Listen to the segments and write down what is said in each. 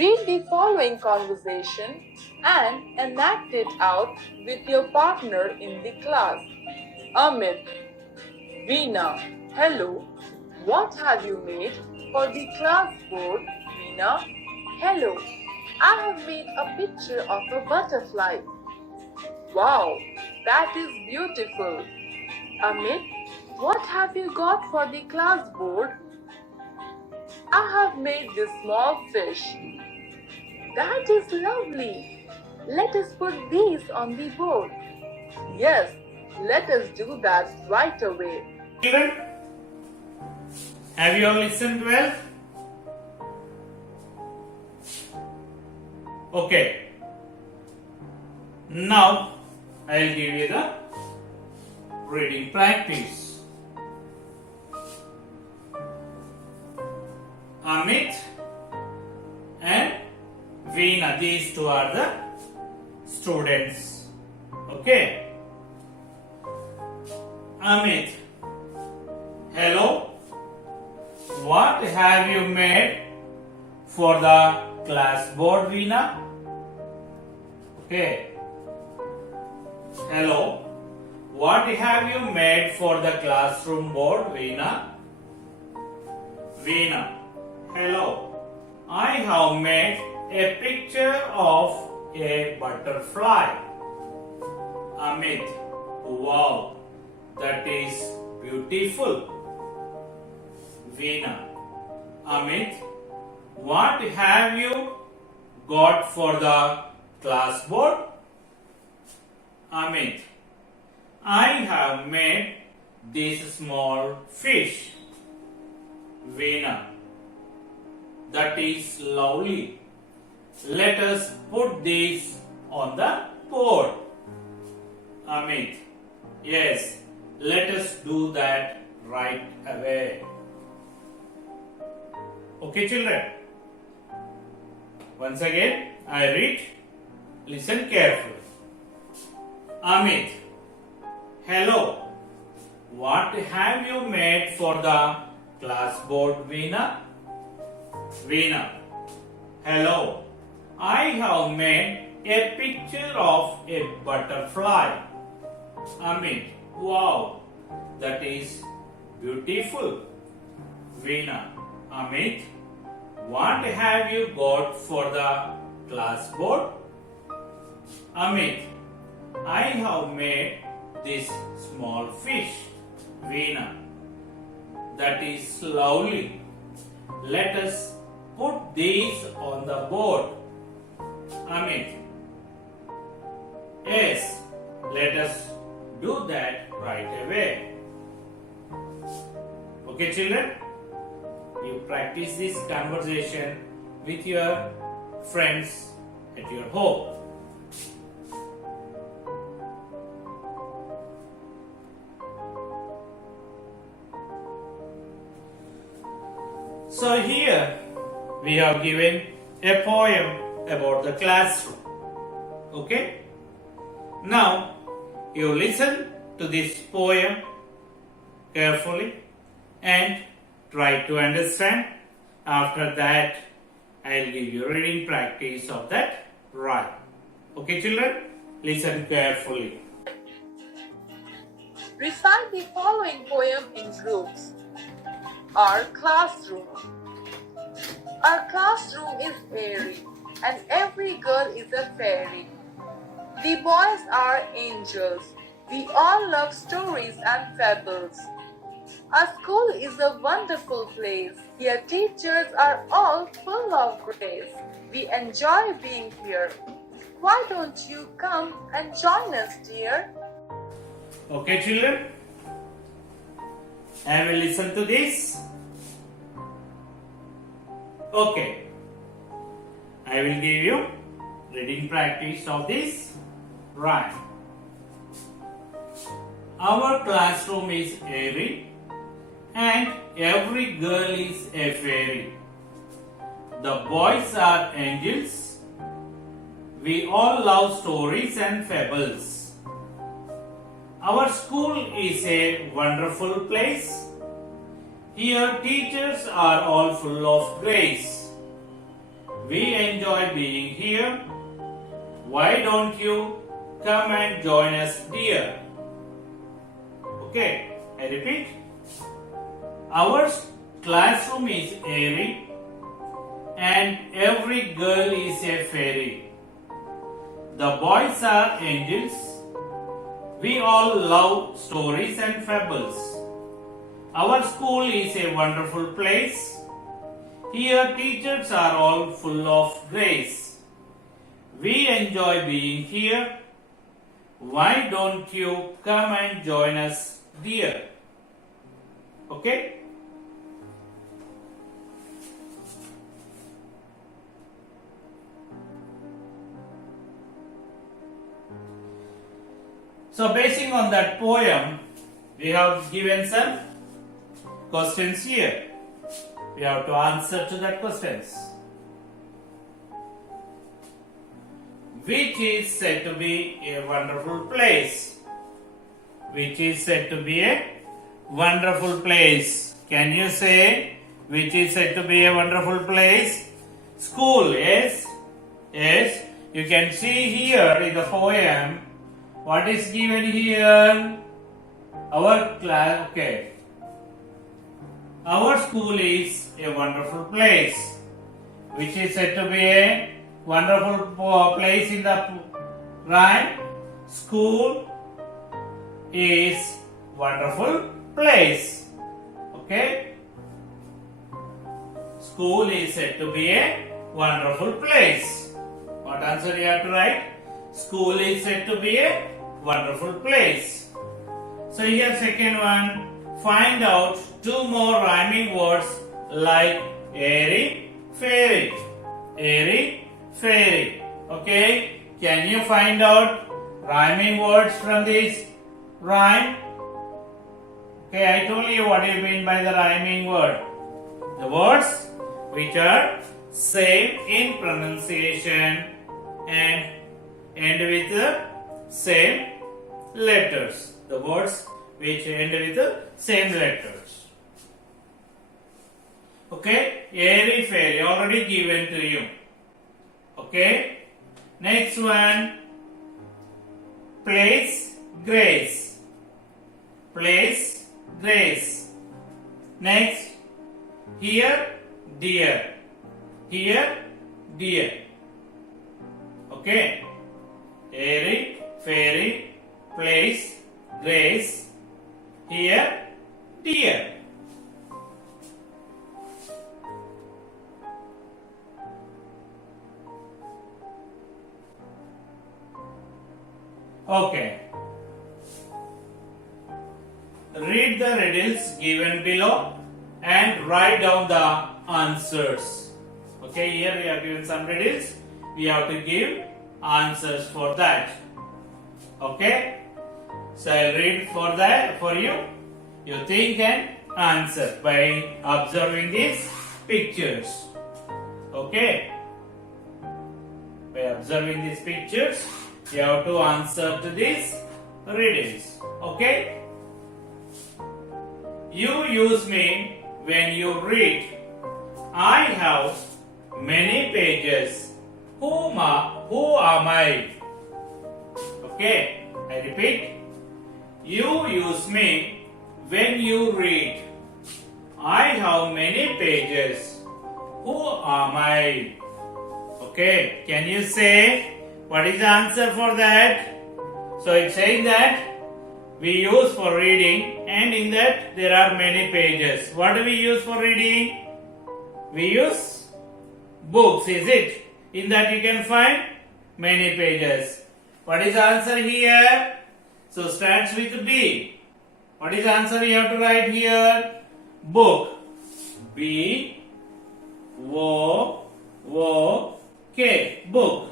Read the following conversation and enact it out with your partner in the class. Amit, Veena, hello. What have you made for the class board, Veena? Hello. I have made a picture of a butterfly. Wow, that is beautiful. Amit, what have you got for the class board? I have made this small fish. That is lovely. Let us put these on the board. Yes, let us do that right away. Children, have you all listened well? Okay. Now, I'll give you the reading practice. Amit and Veena, these two are the students. Okay. Amit, hello. What have you made for the class board, Veena? Okay. Hello. What have you made for the classroom board, Veena? Veena. Hello. I have made a picture of a butterfly. Amit. Wow. That is beautiful. Veena. Amit. What have you got for the class board? Amit. I have made this small fish. Veena. That is lovely. Let us put this on the board. Amit. Yes, let us do that right away. Okay, children. Once again, I read. Listen carefully. Amit. Hello. What have you made for the class board, Veena? Veena. Hello. I have made a picture of a butterfly. Amit. Wow. That is beautiful. Veena. Amit. What have you got for the class board? Amit. I have made this small fish. Veena. That is lovely. Let us put these on the board. Amit. Yes, let us do that right away. Okay, children? You practice this conversation with your friends at your home. So here we have given a poem about the classroom. Okay? Now you listen to this poem carefully and try to understand. After that, I'll give you reading practice of that rhyme. Okay, children? Listen carefully. Recite the following poem in groups. Our classroom. Our classroom is airy, and every girl is a fairy. The boys are angels. We all love stories and fables. Our school is a wonderful place. Here teachers are all full of grace. We enjoy being here. Why don't you come and join us, dear? Okay, children? Have you listened to this? Okay. I will give you reading practice of this rhyme. Our classroom is airy and every girl is a fairy. The boys are angels. We all love stories and fables. Our school is a wonderful place. Here teachers are all full of grace. We enjoy being here. Why don't you come and join us, dear? Okay, I repeat. Our classroom is airy and every girl is a fairy. The boys are angels. We all love stories and fables. Our school is a wonderful place. Here teachers are all full of grace. We enjoy being here. Why don't you come and join us, dear? Okay? So basing on that poem, we have given some questions here. We have to answer to that questions. Which is said to be a wonderful place? Which is said to be a wonderful place? Can you say which is said to be a wonderful place? School, yes? Yes. You can see here in the poem what is given here. Our class, okay. Our school is a wonderful place. Which is said to be a wonderful place in the rhyme? School is wonderful place. Okay? School is said to be a wonderful place. What answer you have to write? School is said to be a wonderful place. So here second one, find out two more rhyming words like airy, fairy. Airy, fairy. Okay? Can you find out rhyming words from this rhyme? Okay, I told you what do you mean by the rhyming word. The words which are same in pronunciation and end with the same letters. The words which end with the same letters. Okay? Airy, fairy already given to you. Okay? Next one. Place, grace. Place, grace. Next. Here, dear. Here, dear. Okay? Airy, fairy, place, grace. Here, dear. Okay. Read the riddles given below and write down the answers. Okay, here we have given some riddles. We have to give answers for that. Okay? So I'll read for that for you. You think and answer by observing these pictures. Okay? By observing these pictures, you have to answer to these riddles. Okay? You use me when you read. I have many pages. Who am I? Okay, I repeat. You use me when you read. I have many pages. Who am I? Okay, can you say what is the answer for that? So it's saying that we use for reading and in that there are many pages. What do we use for reading? We use books, is it? In that you can find many pages. What is the answer here? So starts with B. What is the answer you have to write here? Book. B O K. Book.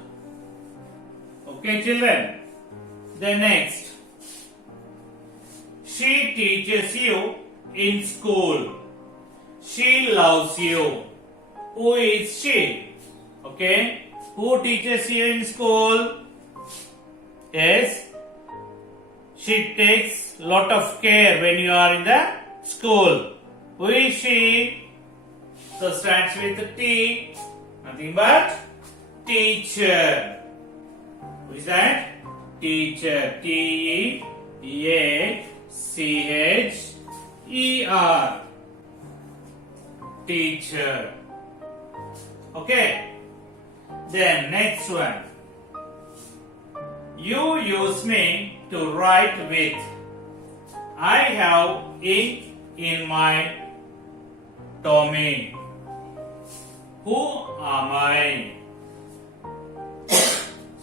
Okay, children. Then next. She teaches you in school. She loves you. Who is she? Okay. Who teaches you in school? Yes. She takes lot of care when you are in the school. Who is she? So starts with T. nothing but teacher. Who is that? Teacher. T-E-A-C-H-E-R. Teacher. Okay. Then next one. You use me to write with. I have ink in my tummy. Who am I?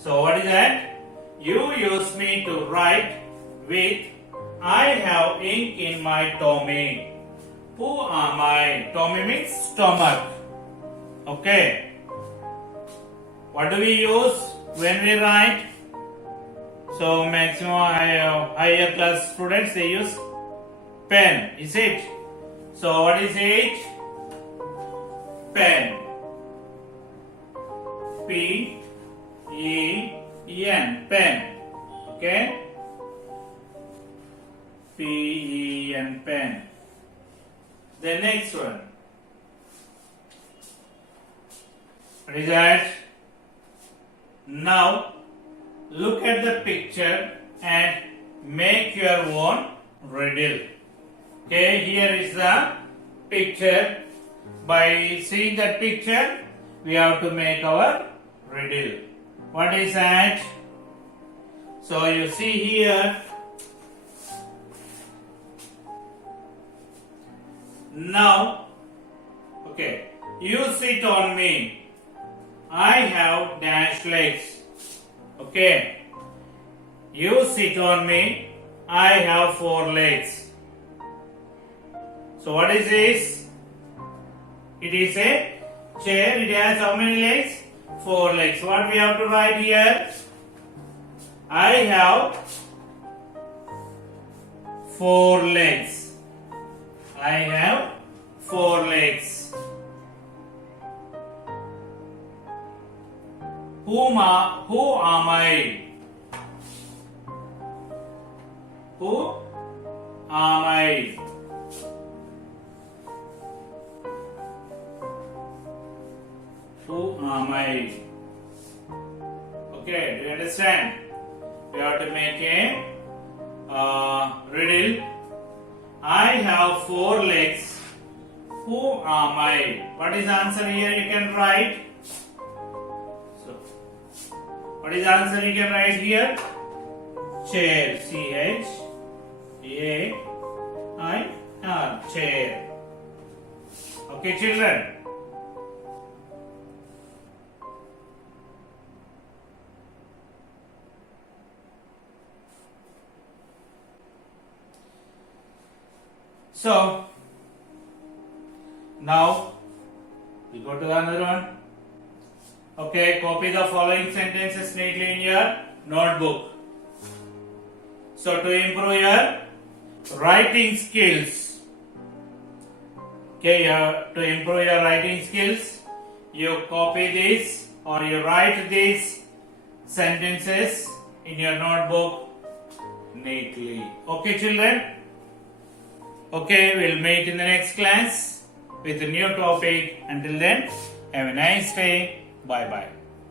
So what is that? You use me to write with. I have ink in my tummy. Who am I? Tummy means stomach. Okay. What do we use when we write? So maximum higher class students, they use pen. Is it? So what is it? Pen. P-E-N. Pen. Okay. P-E-N. Pen. The next one. What is that? Now look at the picture and make your own riddle. Okay, here is the picture. By seeing that picture, we have to make our riddle. What is that? So you see here. Now, okay, you sit on me. I have dash legs. Okay. You sit on me. I have 4 legs. So what is this? It is a chair. It has how many legs? 4 legs. What we have to write here? I have 4 legs. I have 4 legs. Who am I? Who am I? Who am I? Okay, do you understand? We have to make a riddle. I have 4 legs. Who am I? What is the answer here? You can write. What is the answer you can write here? Chair. C-H-A-I-R. Chair. Okay, children. So, now we go to another one. Okay, copy the following sentences neatly in your notebook. So to improve your writing skills, to improve your writing skills, you copy this or you write these sentences in your notebook neatly. Okay, children? Okay, we'll meet in the next class with a new topic. Until then, have a nice day. Bye bye.